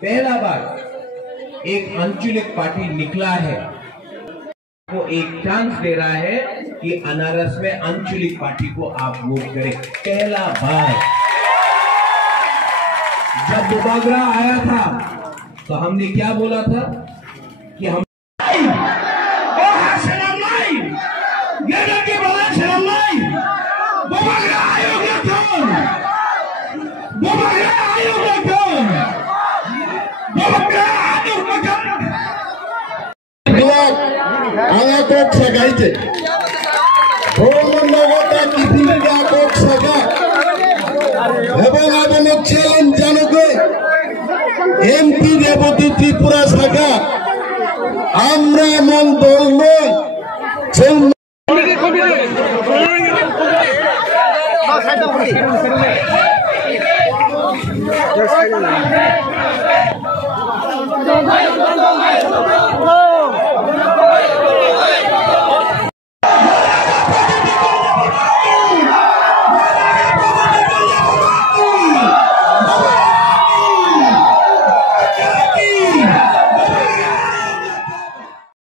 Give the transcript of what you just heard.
पहला बार एक आंचलिक पार्टी निकला है, वो एक चांस दे रहा है कि अनारस में आंचलिक पार्टी को आप वोट करें। पहला बार जब दुबागरा आया था तो हमने क्या बोला था कि हम एमपी देवती त्रिपुरा शाखा আমরা এমন দল নয় যে